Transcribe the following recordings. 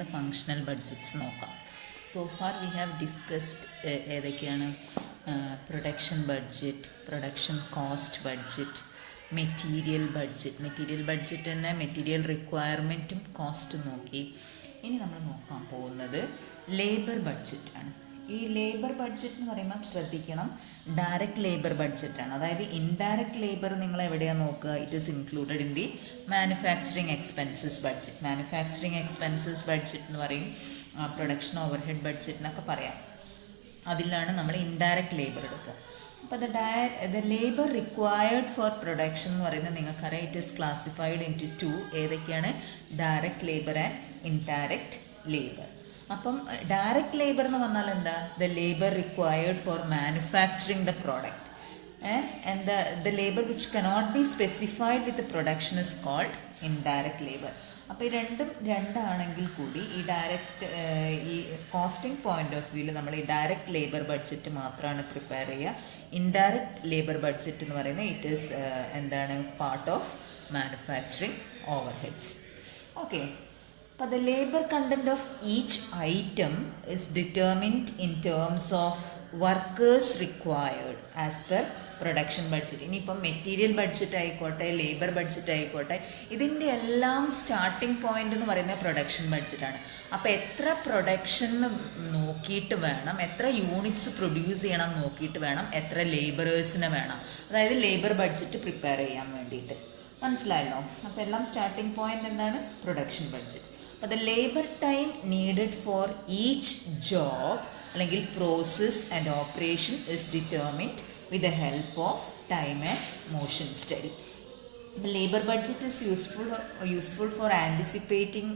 ആയിട്ടുള്ള functional budgets നോക്കാം. So far we have discussed ഏതൊക്കെയാണ് production budget, production cost budget, material budget തന്നെ material റിക്വയർമെൻറ്റും കോസ്റ്റും നോക്കി. ഇനി നമ്മൾ നോക്കാൻ പോകുന്നത് ലേബർ ബഡ്ജറ്റ് ആണ്. ഈ ലേബർ ബഡ്ജറ്റ് എന്ന് പറയുമ്പോൾ ശ്രദ്ധിക്കണം, ഡയറക്റ്റ് ലേബർ ബഡ്ജറ്റാണ്. അതായത് ഇൻഡയറക്റ്റ് ലേബർ നിങ്ങൾ എവിടെയാണ് നോക്കുക? It is included in the manufacturing expenses budget. Manufacturing expenses budget എന്ന് പറയും, പ്രൊഡക്ഷൻ ഓവർ ഹെഡ് ബഡ്ജറ്റ് എന്നൊക്കെ പറയാം. അതിലാണ് നമ്മൾ ഇൻഡയറക്റ്റ് ലേബർ എടുക്കുക. അപ്പോൾ the labour required for production എന്ന് പറയുന്നത് നിങ്ങൾക്കറിയാം, it is classified into ഏതൊക്കെയാണ്? Direct labour and indirect labour. അപ്പം ഡയറക്റ്റ് ലേബർ എന്ന് പറഞ്ഞാൽ എന്താ? The labour required for manufacturing the product and the labour which cannot be specified with production is called indirect labour. അപ്പോൾ ഈ രണ്ടാണെങ്കിൽ കൂടി ഈ costing point of വ്യൂവിൽ നമ്മൾ ഈ ഡയറക്റ്റ് ലേബർ ബഡ്ജറ്റ് മാത്രമാണ് പ്രിപ്പയർ ചെയ്യുക. ഇൻഡയറക്റ്റ് ലേബർ ബഡ്ജറ്റ് എന്ന് പറയുന്നത് it is part of manufacturing overheads. Okay. But the labor content of each item is determined in terms of workers required as per production budget. ഇനിയിപ്പം material budget ആയിക്കോട്ടെ, labour budget ആയിക്കോട്ടെ, ഇതിൻ്റെ എല്ലാം starting point എന്ന് പറയുന്നത് production ബഡ്ജറ്റാണ്. അപ്പോൾ എത്ര production നോക്കിയിട്ട് വേണം, എത്ര യൂണിറ്റ്സ് പ്രൊഡ്യൂസ് ചെയ്യണം നോക്കിയിട്ട് വേണം എത്ര ലേബറേഴ്സിനെ വേണം. അതായത് ലേബർ ബഡ്ജറ്റ് പ്രിപ്പയർ ചെയ്യാൻ വേണ്ടിയിട്ട്. മനസ്സിലായല്ലോ? അപ്പോൾ എല്ലാം സ്റ്റാർട്ടിംഗ് പോയിന്റ് എന്താണ്? Production budget. അപ്പോൾ the labour time needed for each job അല്ലെങ്കിൽ process and operation is determined with the help of time and motion study. The labor budget is useful for anticipating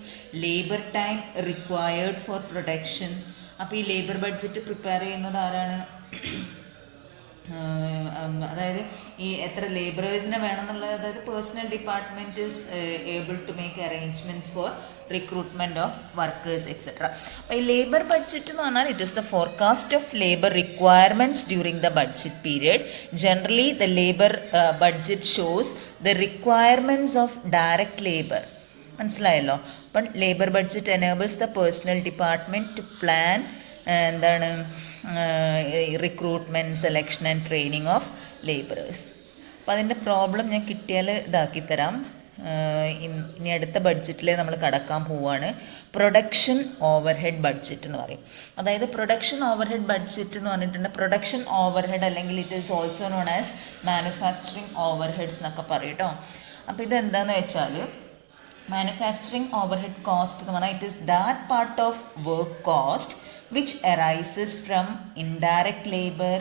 labor time required for production. അപ്പോൾ ഈ labour budget prepare ചെയ്യുന്നത് ആരാണ്? അതായത് ഈ എത്ര ലേബറേഴ്സിനെ വേണമെന്നുള്ളത്, അതായത് personnel department is able to make arrangements for recruitment of workers etcetera. അപ്പോൾ ഈ ലേബർ ബഡ്ജറ്റ് എന്ന് പറഞ്ഞാൽ it is the forecast of labour requirements during the budget period. Generally the labour budget shows the requirements of direct labour. മനസ്സിലായല്ലോ? അപ്പം labour budget enables the personnel department to plan recruitment, selection and training of labourers. അപ്പോൾ അതിൻ്റെ problem ഞാൻ കിട്ടിയാൽ ഇതാക്കി തരാം. ഇനി അടുത്ത ബഡ്ജറ്റിൽ നമ്മൾ കടക്കാൻ പോവുകയാണ്. പ്രൊഡക്ഷൻ ഓവർ ഹെഡ് ബഡ്ജറ്റ് എന്ന് പറയും. അതായത് പ്രൊഡക്ഷൻ ഓവർ ഹെഡ് ബഡ്ജറ്റ് എന്ന് പറഞ്ഞിട്ടുണ്ടെങ്കിൽ പ്രൊഡക്ഷൻ ഓവർ ഹെഡ് അല്ലെങ്കിൽ it is also known as manufacturing overheads എന്നൊക്കെ പറയും കേട്ടോ. അപ്പോൾ ഇതെന്താണെന്ന് വെച്ചാൽ മാനുഫാക്ചറിങ് ഓവർ ഹെഡ് കോസ്റ്റ് എന്ന് പറഞ്ഞാൽ it is that part of work cost which arises from indirect labor,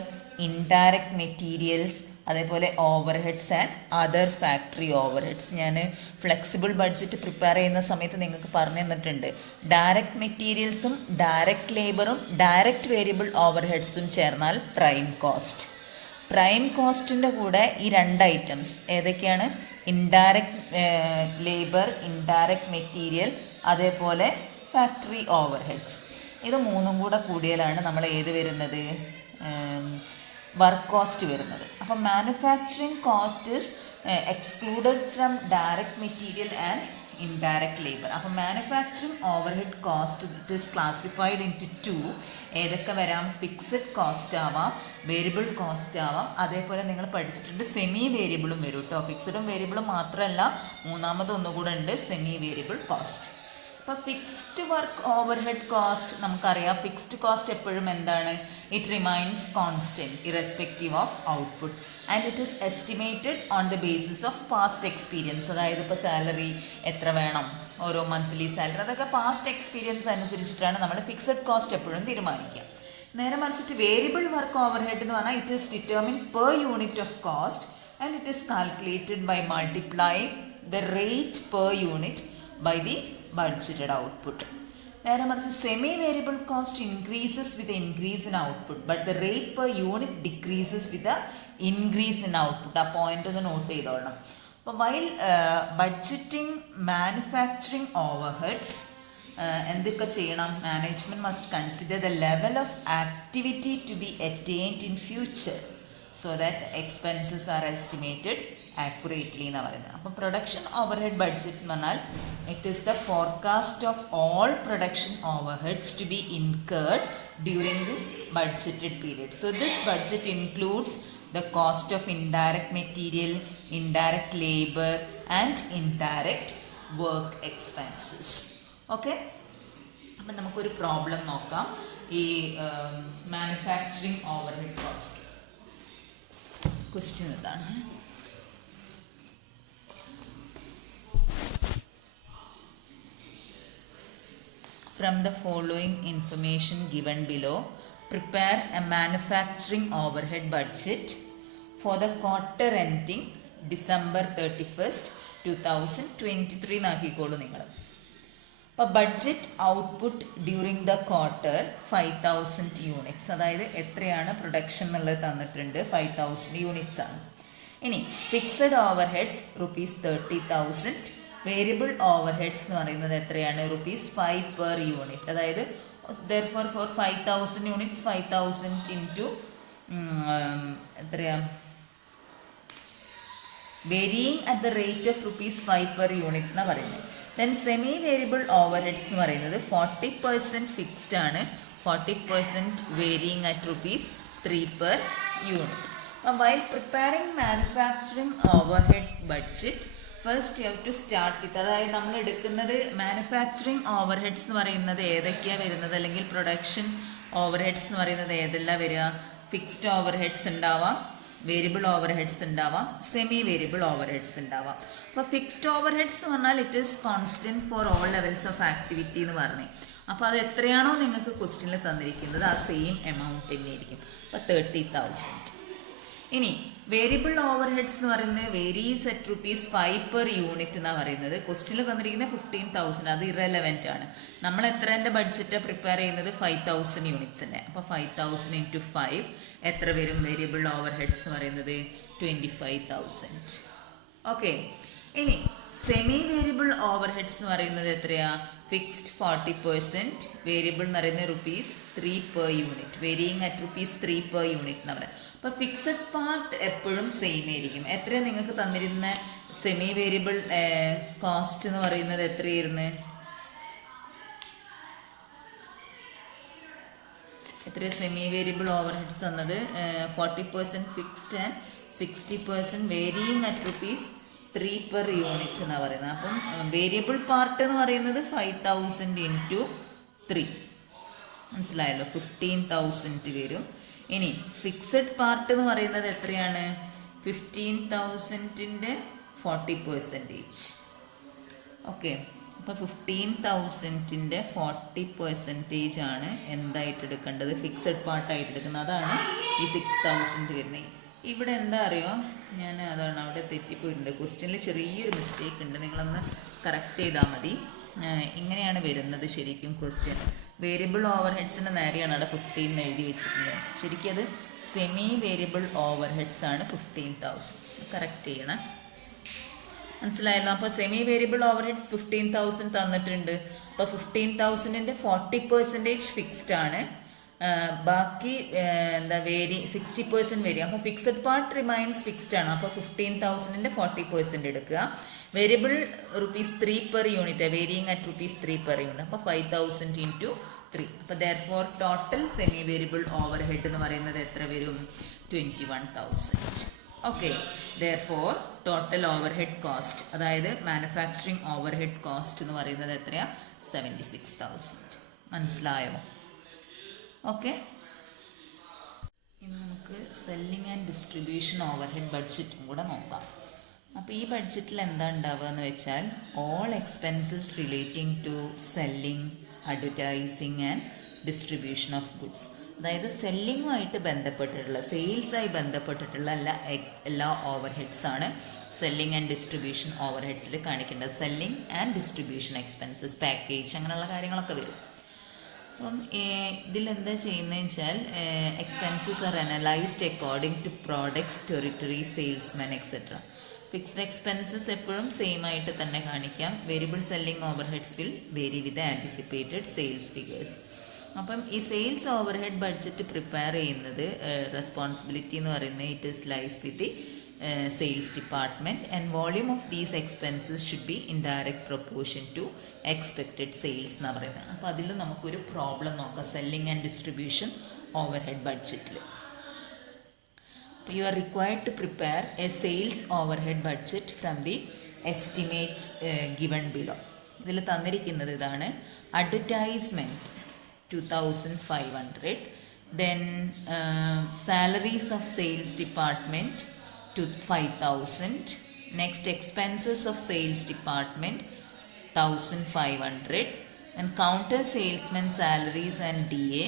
indirect materials, അതേപോലെ overheads and other factory overheads. ഞാൻ ഫ്ലെക്സിബിൾ ബഡ്ജറ്റ് പ്രിപ്പയർ ചെയ്യുന്ന സമയത്ത് നിങ്ങൾക്ക് പറഞ്ഞു തന്നിട്ടുണ്ട്. ഡയറക്റ്റ് മെറ്റീരിയൽസും ഡയറക്റ്റ് ലേബറും ഡയറക്റ്റ് വേരിയബിൾ ഓവർ ഹെഡ്സും ചേർന്നാൽ പ്രൈം കോസ്റ്റ്. പ്രൈം കോസ്റ്റിൻ്റെ കൂടെ ഈ രണ്ട് ഐറ്റംസ് ഏതൊക്കെയാണ്? ഇൻഡയറക്റ്റ് ലേബർ, ഇൻഡയറക്റ്റ് മെറ്റീരിയൽ, അതേപോലെ ഫാക്ടറി ഓവർ ഹെഡ്സ്. ഇത് മൂന്നും കൂടെ കൂടിയാലാണ് നമ്മൾ ഏത് വരുന്നത്? വർക്ക് കോസ്റ്റ് വരുന്നത്. അപ്പം manufacturing cost is excluded from direct material and indirect labour. അപ്പം manufacturing overhead cost it is classified into. ഏതൊക്കെ വരാം? ഫിക്സഡ് കോസ്റ്റ് ആവാം, വേരിയബിൾ കോസ്റ്റ് ആവാം, അതേപോലെ നിങ്ങൾ പഠിച്ചിട്ടുണ്ട് സെമി വേരിയബിളും വരും കേട്ടോ. ഫിക്സഡും വേരിയബിളും മാത്രമല്ല, മൂന്നാമതൊന്നുകൂടെ ഉണ്ട്, സെമി വേരിയബിൾ കോസ്റ്റ്. അപ്പോൾ fixed work over head cost നമുക്കറിയാം. ഫിക്സ്ഡ് കോസ്റ്റ് എപ്പോഴും എന്താണ്? It remains constant irrespective of output and it is estimated on the basis of past experience. അതായത് ഇപ്പോൾ സാലറി എത്ര വേണം, ഓരോ മന്ത്ലി സാലറി, അതൊക്കെ പാസ്റ്റ് എക്സ്പീരിയൻസ് അനുസരിച്ചിട്ടാണ് നമ്മൾ ഫിക്സഡ് കോസ്റ്റ് എപ്പോഴും തീരുമാനിക്കുക. നേരെ മറിച്ചിട്ട് വേരിയബിൾ വർക്ക് ഓവർ ഹെഡ് എന്ന് പറഞ്ഞാൽ it is determined per unit of cost and it is calculated by multiplying the rate per unit by the budgeted output. നേരെ മറിച്ച് semi variable cost increases with increase in output but the rate per unit decreases with increase in output. ആ point ഒന്ന് note ചെയ്തോളണം. അപ്പോൾ while budgeting manufacturing overheads എന്തൊക്കെ ചെയ്യണം? Management must consider the level of activity to be attained in future so that expenses are estimated accurately എന്നാണ് പറയുന്നത്. അപ്പോൾ production overhead budget എന്ന് പറഞ്ഞാൽ it is the forecast of all production overheads to be incurred during the budgeted period. So this budget includes the cost of indirect material, indirect labor and indirect work expenses. Okay? അപ്പം നമുക്കൊരു problem നോക്കാം. ഈ manufacturing overhead cost question ഇതാണ്. From the following information given below, prepare a manufacturing overhead budget for the quarter ending December 31st, 2023 നാക്കിക്കോളൂ നിങ്ങൾ. അപ്പോൾ budget output during the quarter 5000 units, അതായത് എത്രയാണ് പ്രൊഡക്ഷൻ എന്നുള്ളത് തന്നിട്ടുണ്ട്, 5000 യൂണിറ്റ്സ് ആണ്. ഇനി fixed overheads ₹30,000, variable overheads എന്ന് പറയുന്നത് എത്രയാണ്, ₹5 per യൂണിറ്റ്. അതായത് therefore for 5000 units 5000 into എത്രയാ, varying at the rate of ₹5 per unit എന്നാണ് പറയുന്നത്. Then semi variable overheads എന്ന് പറയുന്നത് 40% ഫിക്സ്ഡ് ആണ്, 40% വേരിയിങ് അറ്റ് ₹3 per യൂണിറ്റ്. അപ്പം while preparing manufacturing overhead budget first you have to start with, അതായത് നമ്മൾ എടുക്കുന്നത് മാനുഫാക്ചറിങ് ഓവർ ഹെഡ്സ് എന്ന് പറയുന്നത് ഏതൊക്കെയാണ് വരുന്നത്, അല്ലെങ്കിൽ പ്രൊഡക്ഷൻ ഓവർ ഹെഡ്സ് എന്ന് പറയുന്നത് ഏതെല്ലാം വരിക, ഫിക്സ്ഡ് ഓവർ ഹെഡ്സ് ഉണ്ടാവാം, വേരിയബിൾ ഓവർ ഹെഡ്സ് ഉണ്ടാവാം, സെമി വേരിയബിൾ ഓവർ ഹെഡ്സ് ഉണ്ടാവാം. അപ്പോൾ ഫിക്സ്ഡ് ഓവർ ഹെഡ്സ് എന്ന് പറഞ്ഞാൽ it is constant for all levels of activity എന്ന് പറഞ്ഞു. അപ്പോൾ അത് എത്രയാണോ നിങ്ങൾക്ക് ക്വസ്റ്റ്യനിൽ തന്നിരിക്കുന്നത് ആ സെയിം എമൗണ്ട് തന്നെ ആയിരിക്കും. അപ്പോൾ 30,000. ഇനി വേരിയബിൾ ഓവർ ഹെഡ്സ് എന്ന് പറയുന്നത് വേരീസ് അറ്റ് ₹5 per യൂണിറ്റ് എന്നാണ് പറയുന്നത്. ക്വസ്റ്റ്യനിൽ തന്നിരിക്കുന്നത് 15,000, അത് ഇറെലവൻ്റ് ആണ്. നമ്മൾ എത്രേൻ്റെ ബഡ്ജറ്റാണ് പ്രിപ്പയർ ചെയ്യുന്നത്, 5000 യൂണിറ്റ്സിൻ്റെ. അപ്പോൾ 5000 into 5 എത്ര വരും, വേരിയബിൾ ഓവർ ഹെഡ്സ് എന്ന് പറയുന്നത് 25,000. ഓക്കെ. ഇനി സെമി വേരിയബിൾ ഓവർ ഹെഡ്സ് എന്ന് പറയുന്നത് എത്രയാ, ഫിക്സ്ഡ് 40%, വേരിയബിൾ എന്ന് പറയുന്നത് ₹3 per unit, varying at ₹3 per unit എന്ന് പറയുന്നത്. അപ്പോൾ ഫിക്സഡ് പാർട്ട് എപ്പോഴും സെയിം ആയിരിക്കും. എത്രയാണ് നിങ്ങൾക്ക് തന്നിരുന്ന സെമി വേരിയബിൾ കോസ്റ്റ് എന്ന് പറയുന്നത് എത്രയായിരുന്നു, എത്ര സെമി വേരിയബിൾ ഓവർ ഹെഡ്സ് തന്നത്, 40% fixed and 60% varying at ₹3 per unit എന്നാണ് പറയുന്നത്. അപ്പം വേരിയബിൾ പാർട്ട് എന്ന് പറയുന്നത് 5000 into 3, മനസ്സിലായല്ലോ, 15,000 വരും. ഇനി ഫിക്സഡ് പാർട്ട് എന്ന് പറയുന്നത് എത്രയാണ്, 15,000-ൻ്റെ 40%. ഓക്കെ. അപ്പോൾ 15,000-ൻ്റെ 40% ആണ് എന്തായിട്ട് എടുക്കേണ്ടത്, ഫിക്സഡ് പാർട്ടായിട്ട് എടുക്കുന്നത്. അതാണ് ഈ 6,000 വരുന്നത്. ഇവിടെ എന്താ അറിയോ, ഞാൻ അതാണ് അവിടെ തെറ്റിപ്പോയിട്ടുണ്ട്, ക്വസ്റ്റ്യനിൽ ചെറിയൊരു മിസ്റ്റേക്ക് ഉണ്ട്, നിങ്ങളൊന്ന് കറക്റ്റ് ചെയ്താൽ മതി. ഇങ്ങനെയാണ് വരുന്നത് ശരിക്കും ക്വസ്റ്റ്യൻ, വേരിയബിൾ ഓവർ ഹെഡ്സിൻ്റെ നേരെയാണ് അവിടെ 15 എഴുതി വെച്ചിട്ടുണ്ട്. ശരിക്കും അത് സെമി വേരിയബിൾ ഓവർ ഹെഡ്സ് ആണ് 15,000, കറക്റ്റ് ചെയ്യണം, മനസ്സിലായല്ലോ. അപ്പോൾ സെമി വേരിയബിൾ ഓവർ ഹെഡ്സ് 15,000 തന്നിട്ടുണ്ട്. അപ്പോൾ 15,000-ൻ്റെ 40% ഫിക്സ്ഡ് ആണ്, ബാക്കി എന്താ 60% വരിക. അപ്പോൾ ഫിക്സഡ് പാർട്ട് റിമൈൻസ് ഫിക്സ്ഡ് ആണ്. അപ്പോൾ 15,000-ൻ്റെ 40% എടുക്കുക. Variable ₹3 per unit, varying at ₹3 per unit. അപ്പോൾ 5000 into 3. അപ്പോൾ therefore total semi variable overhead എന്ന് പറയുന്നത് എത്ര വരും, 21,000. Okay. therefore total overhead cost, അതായത് മാനുഫാക്ചറിങ് ഓവർ ഹെഡ് കോസ്റ്റ് എന്ന് പറയുന്നത് എത്രയാണ്, 76,000. മനസ്സിലായോ? ഓക്കെ. ഇനി നമുക്ക് selling and distribution overhead ബഡ്ജറ്റും കൂടെ നോക്കാം. അപ്പോൾ ഈ ബഡ്ജറ്റിൽ എന്താ ഉണ്ടാവുക എന്ന് വെച്ചാൽ, all expenses relating to selling, advertising and distribution of goods, അതായത് സെല്ലിങ്ങുമായിട്ട് ബന്ധപ്പെട്ടിട്ടുള്ള, സെയിൽസായി ബന്ധപ്പെട്ടിട്ടുള്ള എല്ലാ ഓവർ ഹെഡ്സാണ് സെല്ലിംഗ് ആൻഡ് ഡിസ്ട്രിബ്യൂഷൻ ഓവർ ഹെഡ്സിൽ കാണിക്കേണ്ടത്. Selling and distribution expenses, package, അങ്ങനെയുള്ള കാര്യങ്ങളൊക്കെ വരും. അപ്പം ഇതിലെന്താ ചെയ്യുന്നതെന്ന് വെച്ചാൽ, expenses are analysed according to products, territory, salesmen etcetera. Fixed expenses എപ്പോഴും സെയിം ആയിട്ട് തന്നെ കാണിക്കാം. Variable selling overheads will vary with anticipated sales figures. അപ്പം ഈ sales overhead budget prepare ചെയ്യുന്നത് റെസ്പോൺസിബിലിറ്റി എന്ന് പറയുന്നത് it is lies with the sales department, and volume of these expenses should be in direct proportion to expected sales എന്ന് പറയുന്നത്. അപ്പോൾ അതിൽ നമുക്കൊരു പ്രോബ്ലം നോക്കാം സെല്ലിംഗ് ആൻഡ് ഡിസ്ട്രിബ്യൂഷൻ ഓവർഹെഡ് ബഡ്ജറ്റിൽ. You are required to prepare a sales overhead budget from the estimates given below. ഇതിൽ തന്നിരിക്കുന്നത് ഇതാണ്. Advertisement 2500, then salaries of sales department to 5000, next expenses of sales department 1500, and counter salesman salaries and DA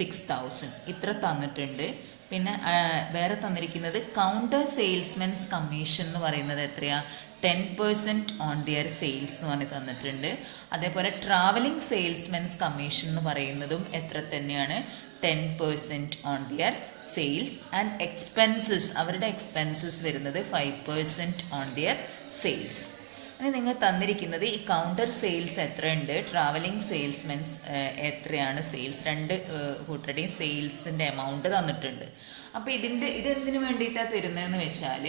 6000. ഇത്ര തന്നിട്ടുണ്ട്. പിന്നെ വേറെ തന്നിരിക്കുന്നത് counter സെയിൽസ്മെൻസ് commission എന്ന് പറയുന്നത് എത്രയാ 10% ഓൺ ദിയർ സെയിൽസ് എന്ന് പറഞ്ഞ് തന്നിട്ടുണ്ട്. അതേപോലെ ട്രാവലിംഗ് സെയിൽസ്മെൻസ് കമ്മീഷൻ എന്ന് പറയുന്നതും എത്ര തന്നെയാണ് 10% on their sales. And expenses, അവരുടെ എക്സ്പെൻസസ് വരുന്നത് 5% ഓൺ ദിയർ സെയിൽസ്. ഇനി നിങ്ങൾ തന്നിരിക്കുന്നത് ഈ കൗണ്ടർ സെയിൽസ് എത്രയുണ്ട്, ട്രാവലിംഗ് സെയിൽസ്മെൻസ് എത്രയാണ് സെയിൽസ്, രണ്ട് കൂട്ടരുടെയും സെയിൽസിൻ്റെ എമൗണ്ട് തന്നിട്ടുണ്ട്. അപ്പോൾ ഇതെന്തിനു വേണ്ടിയിട്ടാണ് തരുന്നതെന്ന് വെച്ചാൽ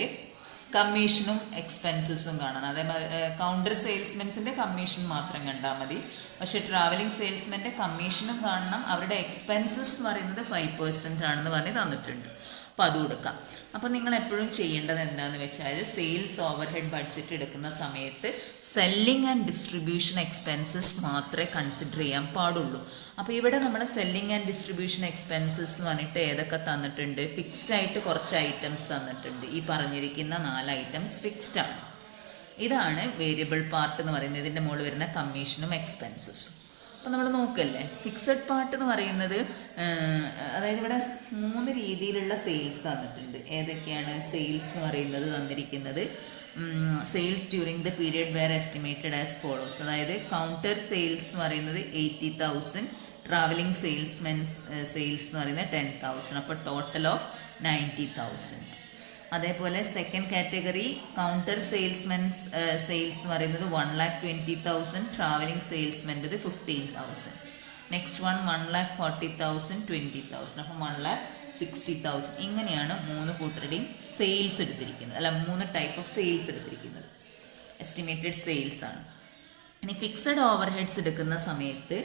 കമ്മീഷനും എക്സ്പെൻസസും കാണണം. അതേപോലെ കൗണ്ടർ സെയിൽസ്മെൻസിൻ്റെ കമ്മീഷൻ മാത്രം കണ്ടാൽ മതി. പക്ഷേ ട്രാവലിംഗ് സെയിൽസ്മെൻ്റെ കമ്മീഷനും കാണണം, അവരുടെ എക്സ്പെൻസസ് എന്ന് പറയുന്നത് 5% ആണെന്ന് പറഞ്ഞ് തന്നിട്ടുണ്ട്. അപ്പോൾ അത് കൊടുക്കാം. അപ്പോൾ നിങ്ങൾ എപ്പോഴും ചെയ്യേണ്ടത് എന്താണെന്ന് വെച്ചാൽ സെയിൽസ് ഓവർഹെഡ് ബഡ്ജറ്റ് എടുക്കുന്ന സമയത്ത് സെല്ലിംഗ് ആൻഡ് ഡിസ്ട്രിബ്യൂഷൻ എക്സ്പെൻസസ് മാത്രമേ കൺസിഡർ ചെയ്യാൻ പാടുള്ളൂ. അപ്പോൾ ഇവിടെ നമ്മൾ സെല്ലിംഗ് ആൻഡ് ഡിസ്ട്രിബ്യൂഷൻ എക്സ്പെൻസസ് എന്ന് പറഞ്ഞിട്ട് ഏതൊക്കെ തന്നിട്ടുണ്ട്, ഫിക്സ്ഡ് ആയിട്ട് കുറച്ച് ഐറ്റംസ് തന്നിട്ടുണ്ട്. ഈ പറഞ്ഞിരിക്കുന്ന 4 ഐറ്റംസ് ഫിക്സ്ഡ് ആണ്. ഇതാണ് വേരിയബിൾ പാർട്ട് എന്ന് പറയുന്നത്, ഇതിൻ്റെ മുകളിൽ വരുന്ന കമ്മീഷനും എക്സ്പെൻസസും. അപ്പോൾ നമ്മൾ നോക്കല്ലേ, ഫിക്സഡ് പാർട്ട് എന്ന് പറയുന്നത് അതായത് ഇവിടെ 3 രീതിയിലുള്ള സെയിൽസ് തന്നിട്ടുണ്ട്. ഏതൊക്കെയാണ് സെയിൽസ് എന്ന് പറയുന്നത് തന്നിരിക്കുന്നത്? Sales during the period were estimated as follows. അതായത് കൗണ്ടർ സെയിൽസ് എന്ന് പറയുന്നത് 80,000, ട്രാവലിംഗ് സെയിൽസ്മെൻസ് സെയിൽസ് എന്ന് പറയുന്നത് 10,000. അപ്പോൾ ടോട്ടൽ ഓഫ് 90,000. അതേപോലെ സെക്കൻഡ് കാറ്റഗറി കൗണ്ടർ സെയിൽസ്മെൻസ് സെയിൽസ് എന്ന് പറയുന്നത് 1,20,000, ട്രാവലിംഗ് സെയിൽസ്മെൻ്റത് 15,000. Next one 1,40,000, 20,000. അപ്പം 1,60,000. ഇങ്ങനെയാണ് 3 കൂട്ടരുടെയും സെയിൽസ് എടുത്തിരിക്കുന്നത്, അല്ല 3 ടൈപ്പ് ഓഫ് സെയിൽസ് എടുത്തിരിക്കുന്നത്. എസ്റ്റിമേറ്റഡ് സെയിൽസ് ആണ്. ഇനി ഫിക്സഡ് ഓവർഹെഡ്സ് എടുക്കുന്ന സമയത്ത്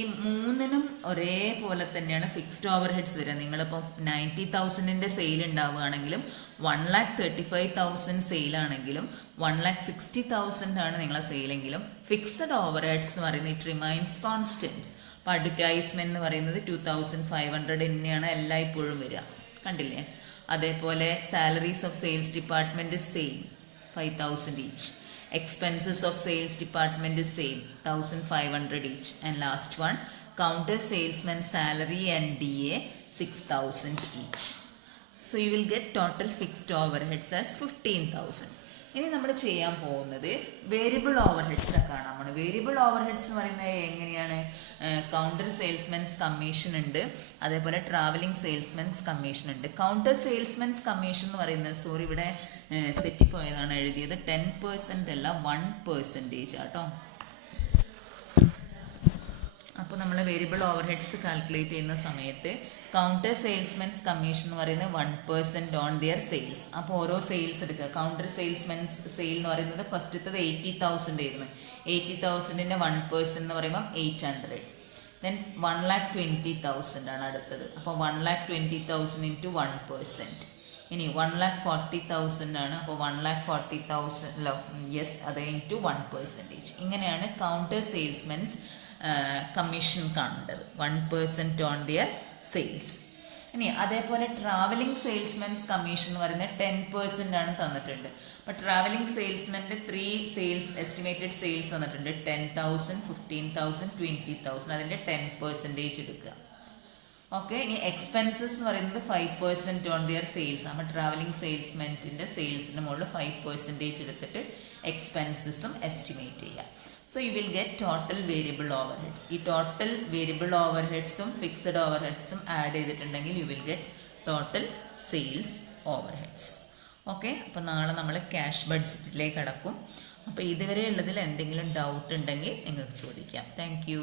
ഈ 3നും ഒരേപോലെ തന്നെയാണ് ഫിക്സ്ഡ് ഓവർഹെഡ്സ് വരിക. നിങ്ങളിപ്പോൾ 90,000ൻ്റെ സെയിൽ ഉണ്ടാവുകയാണെങ്കിലും 1,35,000 സെയിലാണെങ്കിലും 1,60,000 ആണ് നിങ്ങളെ സെയിലെങ്കിലും ഫിക്സഡ് ഓവർഹെഡ്സ് എന്ന് പറയുന്നത് ഇറ്റ് റിമൈൻസ് കോൺസ്റ്റൻറ്റ്. അപ്പോൾ അഡ്വർടൈസ്മെൻറ്റ് എന്ന് പറയുന്നത് 2,500 തന്നെയാണ് എല്ലായ്പ്പോഴും വരിക, കണ്ടില്ലേ? അതേപോലെ salaries of sales department same 5,000 each. Expenses of sales department is same 1,500 each. And last one, counter salesman salary and DA 6,000 each. So you will get total fixed overheads as 15,000. ഇനി നമ്മൾ ചെയ്യാൻ പോകുന്നത് വേരിയബിൾ ഓവർഹെഡ്സ് കാണാൻ. Variable overheads എന്ന് പറയുന്നത് എങ്ങനെയാണ്? Counter സെയിൽസ്മെൻസ് commission ഉണ്ട്, അതേപോലെ ട്രാവലിംഗ് സെയിൽസ്മെൻസ് കമ്മീഷൻ ഉണ്ട്. കൗണ്ടർ സെയിൽസ്മെൻസ് കമ്മീഷൻ എന്ന് പറയുന്നത്, സോറി ഇവിടെ തെറ്റിപ്പോയതാണ് എഴുതിയത്, 10% അല്ല 1% ആട്ടോ. അപ്പോൾ നമ്മൾ വേരിയബിൾ ഓവർഹെഡ്സ് കാൽക്കുലേറ്റ് ചെയ്യുന്ന സമയത്ത് കൗണ്ടർ സെയിൽസ്മെൻസ് കമ്മീഷൻ എന്ന് പറയുന്നത് 1% ഓൺ ദിയർ സെയിൽസ്. അപ്പോൾ ഓരോ സെയിൽസ് എടുക്കുക. കൗണ്ടർ സെയിൽസ്മെൻസ് സെയിൽ എന്ന് പറയുന്നത് ഫസ്റ്റത്തത് 80,000 ആയിരുന്നു. 80,000ൻ്റെ 1% എന്ന് പറയുമ്പോൾ 800. ദെൻ 1,20,000 ആണ് അടുത്തത്. അപ്പോൾ 1,20,000 ഇൻറ്റു 1%. ഇനി 1,40,000 ആണ്. അപ്പോൾ 1,40,000 യെസ് അത് ഇൻറ്റു 1%. ഇങ്ങനെയാണ് കൗണ്ടർ സെയിൽസ്മെൻസ് കമ്മീഷൻ കാണേണ്ടത്, 1% ഓൺ ദിയർ സെയിൽസ്. ഇനി അതേപോലെ ട്രാവലിംഗ് സെയിൽസ്മെൻസ് കമ്മീഷൻ എന്ന് പറയുന്നത് 10% ആണ് തന്നിട്ടുണ്ട്. അപ്പോൾ ട്രാവലിംഗ് സെയിൽസ്മെൻ്റെ 3 സെയിൽസ് എസ്റ്റിമേറ്റഡ് സെയിൽസ് തന്നിട്ടുണ്ട്, 10,000, 15,000, 20,000. അതിൻ്റെ 10% എടുക്കുക. ഓക്കെ. ഇനി എക്സ്പെൻസസ് എന്ന് പറയുന്നത് 5% ഓൺ ദിയർ സെയിൽസ്. അപ്പോൾ ട്രാവലിംഗ് സെയിൽസ്മെൻറ്റിൻ്റെ സെയിൽസിന് മുകളിൽ 5% എടുത്തിട്ട് എക്സ്പെൻസസും എസ്റ്റിമേറ്റ് ചെയ്യുക. So you will get total variable overheads. ഈ ടോട്ടൽ വേരിയബിൾ ഓവർഹെഡ്സും ഫിക്സഡ് ഓവർഹെഡ്സും ആഡ് ചെയ്തിട്ടുണ്ടെങ്കിൽ you will get total sales overheads. Okay. അപ്പോൾ നാളെ നമ്മൾ ക്യാഷ് ബഡ്ജറ്റിലേക്ക് കടക്കും. അപ്പോൾ ഇതുവരെ ഉള്ളതിൽ എന്തെങ്കിലും ഡൗട്ട് ഉണ്ടെങ്കിൽ നിങ്ങൾക്ക് ചോദിക്കാം. Thank you.